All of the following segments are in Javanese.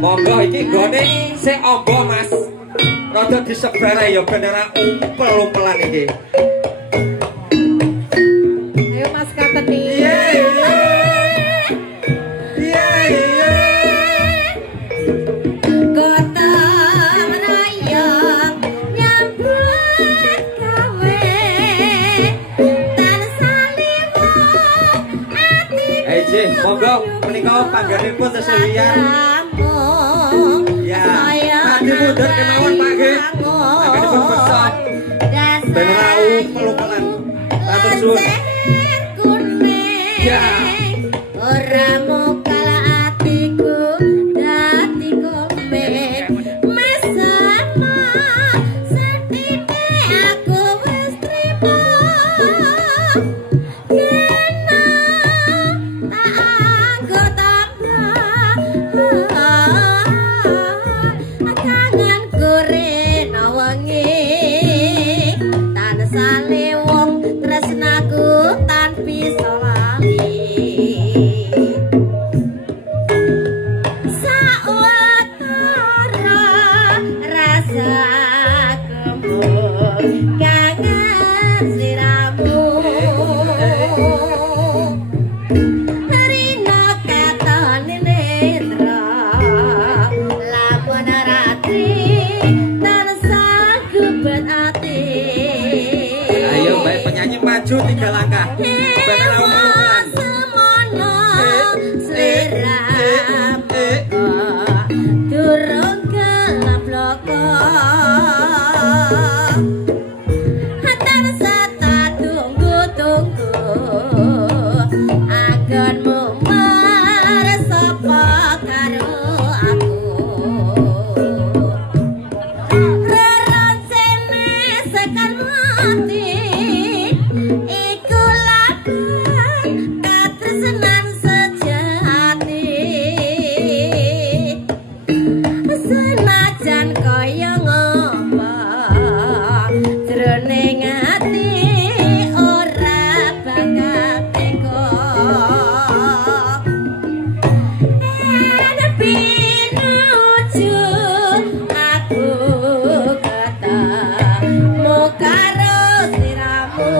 Monggo iki nggone sing amba Mas. Rada disebar ya ben ora umpel-umpelan iki. Ayo Mas Kateni. Monggo menika panggenipun sesewian. Ya, nanti mundur kemawon Pak nggih. Panggenipun besok. Ben ora umpel-umpelan. Matur suwun. Ya. Ora mokal atiku dadi komeng. Mesana setite aku wis trimo. Maju 3 langkah. Ben ora umpel-umpelan. Durung kelabloko. Hatar sata tunggu-tunggu. Agonmu marsapa karo aku. Reroncene sekan mati. Katresnan sejati senajan kaya ngapa jroning ati ora bakal teko pinuju aku ketemu karo sliramu.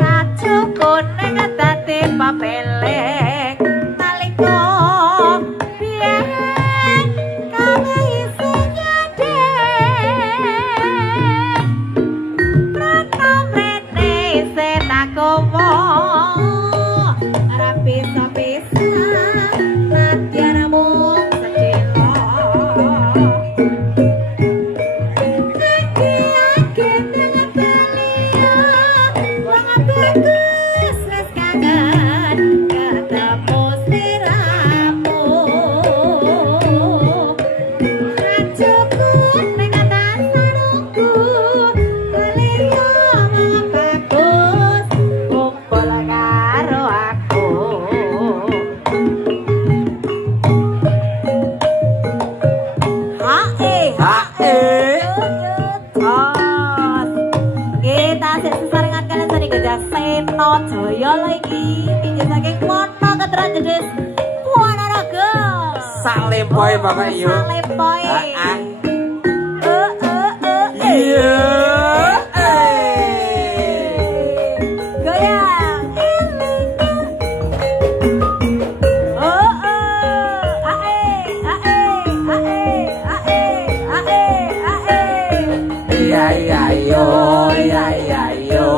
Kacukune ngatati papelek nalika biyen kami isinya dek prata mrene setakowo ora bisa-bisa nadyan mung secelo kaki-kaki dengan belia wong bagus wis kangen ketemu sliramu rajoku ning atas sarungku belia wong bagus kumpul karo aku kita sesarengan kalian seni gajah Seno Jaya lagi ini saking Wono Keteran Jedes Ponorogo Salempoy Bapak Yu. Salempoy Iya. goyang Iya iya yo iya iya yo.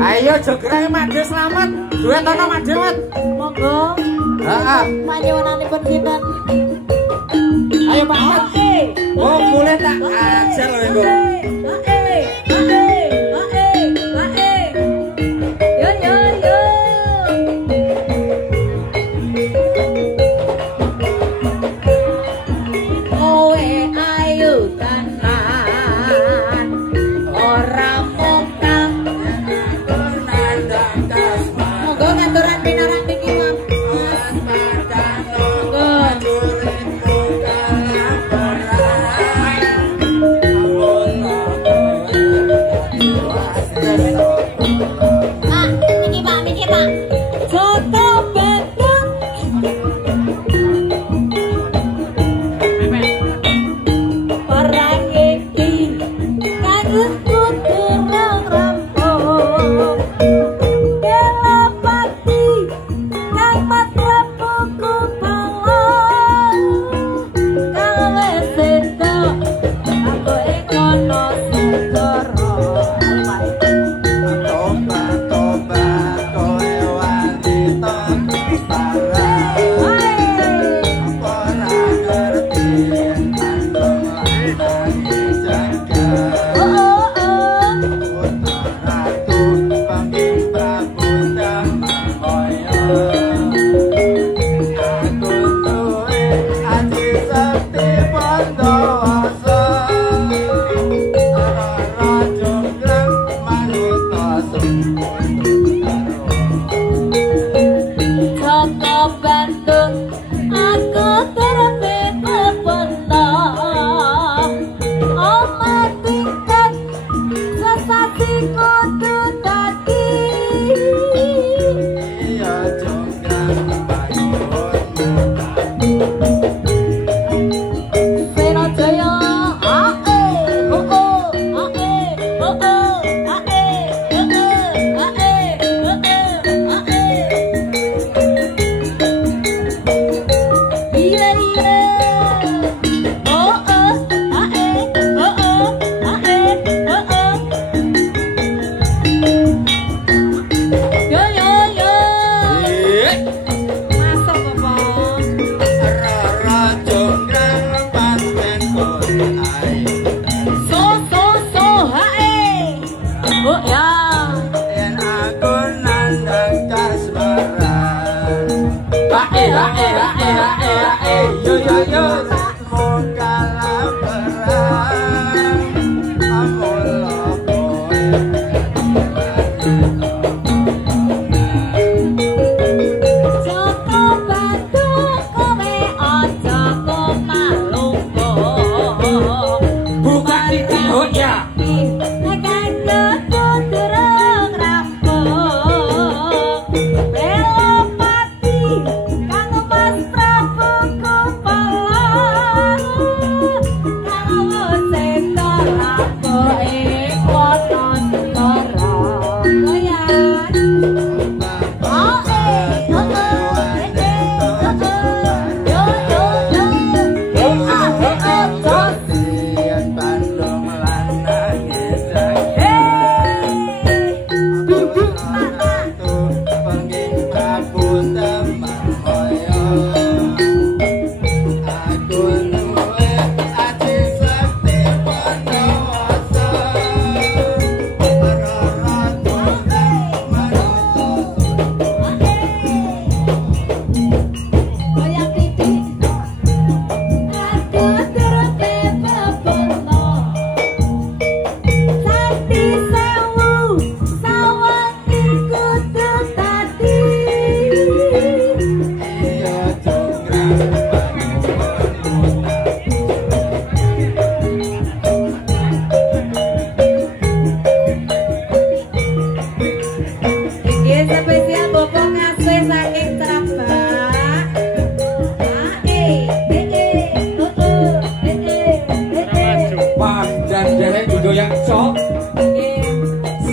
Ayo jogerae Made selamat. Duet ana Made Mat. monggo Heeh. panyuwunanipun sinten Ayo Pak Mat. Oh, mulai tak ajar lho Ibu. Masuk apa? Rara jonggrang paten kotai. So hae. Oh ya. Yen aku nandang kasmaran. Yo yo yo. Mongkalah perang. Amolah kowe. Joko batu kowe aja komalunggo. Buka titi oh ya.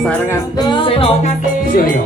Sarangan Seno Joyo.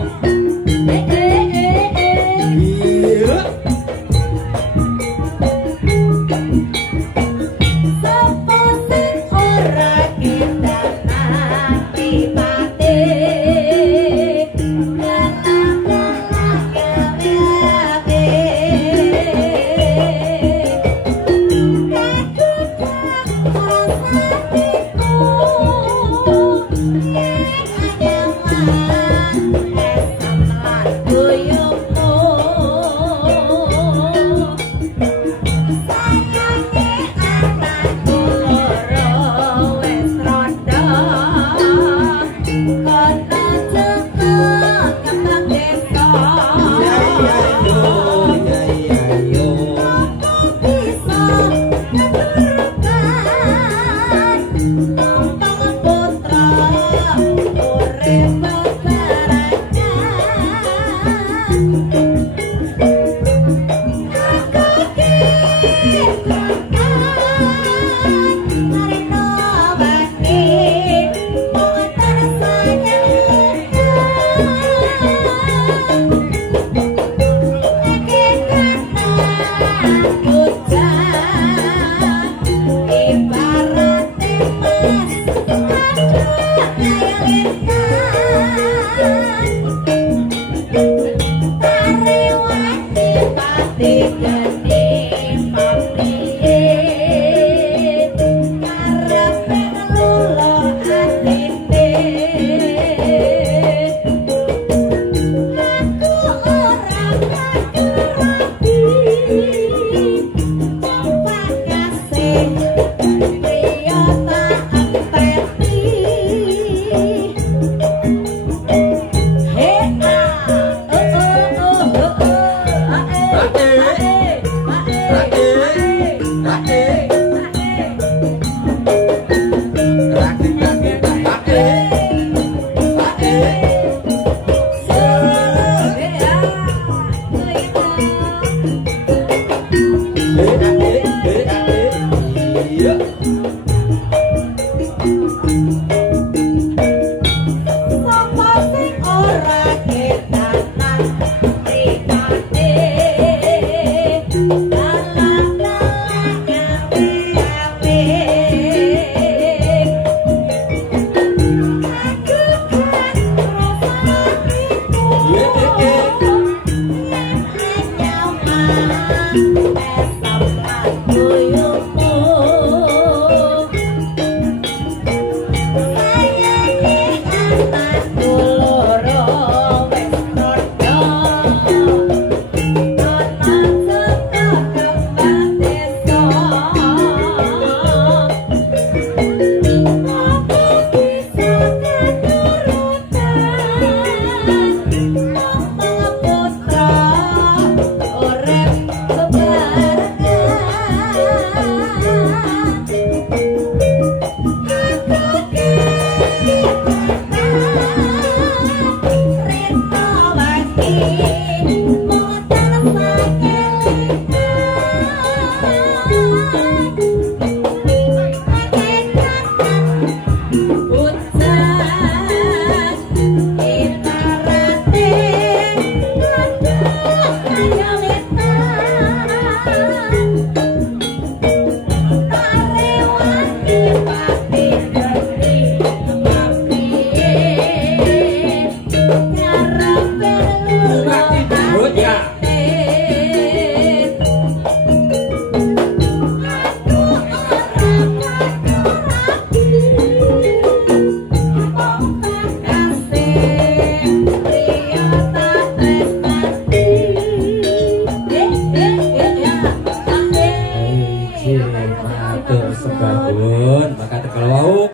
Take